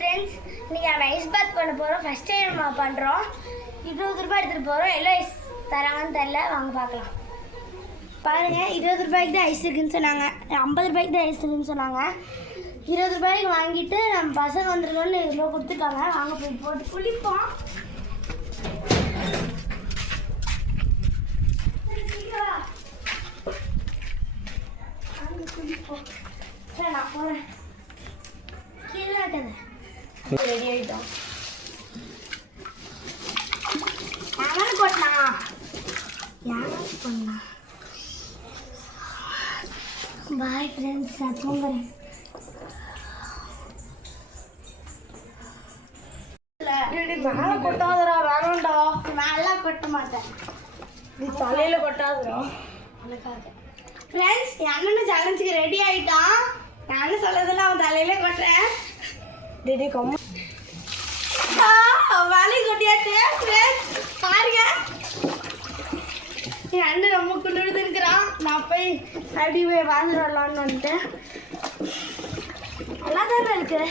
Friends, இன்றைக்கி நம்ம ice பாத் பண்ண போகிறோம். ஃபஸ்ட் டைம் நம்ம பண்ணுறோம். 20 ரூபாய் எடுத்துகிட்டு போகிறோம். எவ்வளோ ஐஸ் தராங்கன்னு தெரில, வாங்க பார்க்கலாம். பாருங்கள், 20 ரூபாய்க்கு தான் ஐஸ் இருக்குன்னு சொன்னாங்க. 50 ரூபாய்க்கு தான் ஐஸ் இருக்குன்னு சொன்னாங்க. 20 ரூபாய்க்கு வாங்கிட்டு நம்ம பசங்க வந்துருக்கோன்னு இவ்வளோ கொடுத்துருக்காங்க. வாங்க போய் போட்டு குளிப்போம். குளிப்போம். சரி, நான் போகிறேன். கீழே ரெடி ஆகிட்டோம். யாரும் போட்டா பாய் ஃப்ரெண்ட்ஸ், நான் தூங்குறேன். மேலே கொட்டாதரா, வேணும்டா. மேலே கொட்ட மாட்டேன், நீ தலையில் கொட்டாதரா. உனக்காக ஃப்ரெண்ட்ஸ், என் அண்ணனும் சேலஞ்சுக்கு ரெடி ஆகிட்டான். என் அண்ணன் சொல்ல அவன் தலையிலே கொட்டுறேன். டெடி கொம்ம வேலை கொட்டியாச்சு. பாருங்க, என் அண்ணன் ரொம்ப குளிர்ந்து இருக்கிறான். நான் போய் அப்படி போய் வாழ்ந்து வரலான்னு வந்துட்டேன். நல்லா தானே இருக்கு.